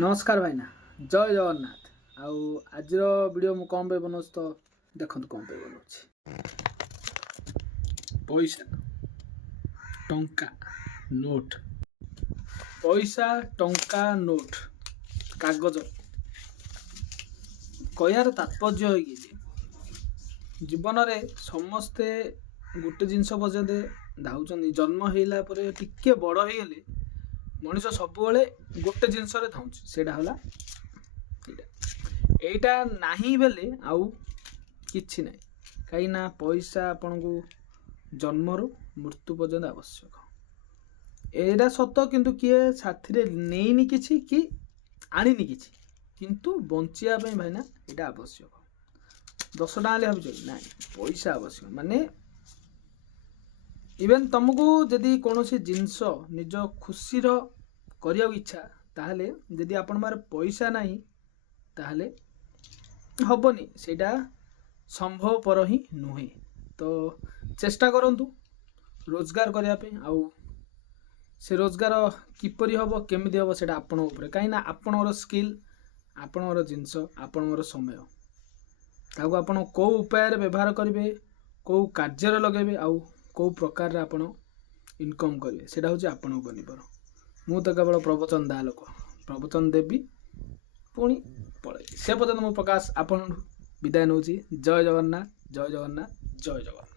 नमस्कार भाईना जय जगन्नाथ आउ आज वीडियो मु कौन पे बनाऊँ तो देखो कौन पे बनाऊँ पैसा टंका नोट पैसा टंका नोट कागज कहर तात्पर्य हो जीवन रे समस्ते गोटे जिनस पचाते धाउन जन्म होगा टिके बड़ हो गले मनीष सब गोटे जिनस धाउँ से एटा नहीं बेले आउ किछि नहीं कहीं पैसा आपन को जन्मरू मृत्यु पर्यंत आवश्यक एटा सत किंतु किए साथी नहीं किछि कि आनीनी किछि किंतु बंचिया भाईना एटा आवश्यक 10 टाँग भाव ना पैसा आवश्यक माने इवेन तुमको जदि कौन जिनस निज खुशी करने इच्छा ताहले जदि आपण मार पैसा नहीं ताहले हबनी सेटा संभव पर ही नुहे तो चेष्टा करंतु रोजगार करने पे आउ से रोजगार किपरि हबो केमिति हबो सेटा आपण ऊपर काई ना आपणर स्किल आपणर जिनस आपणर समय ताको आपण को उपाय व्यवहार करेंगे को कार्य लगे आउ को प्रकार आपण इनकम करेंगे सेटा हूँ आपण निर्भर मु तो केवल प्रवचन दा लोक प्रवचन देवी पुणी पड़े से पर्यटन मु प्रकाश आपण विदाय नौ जय जगन्नाथ जय जगन्नाथ जय जगन्नाथ।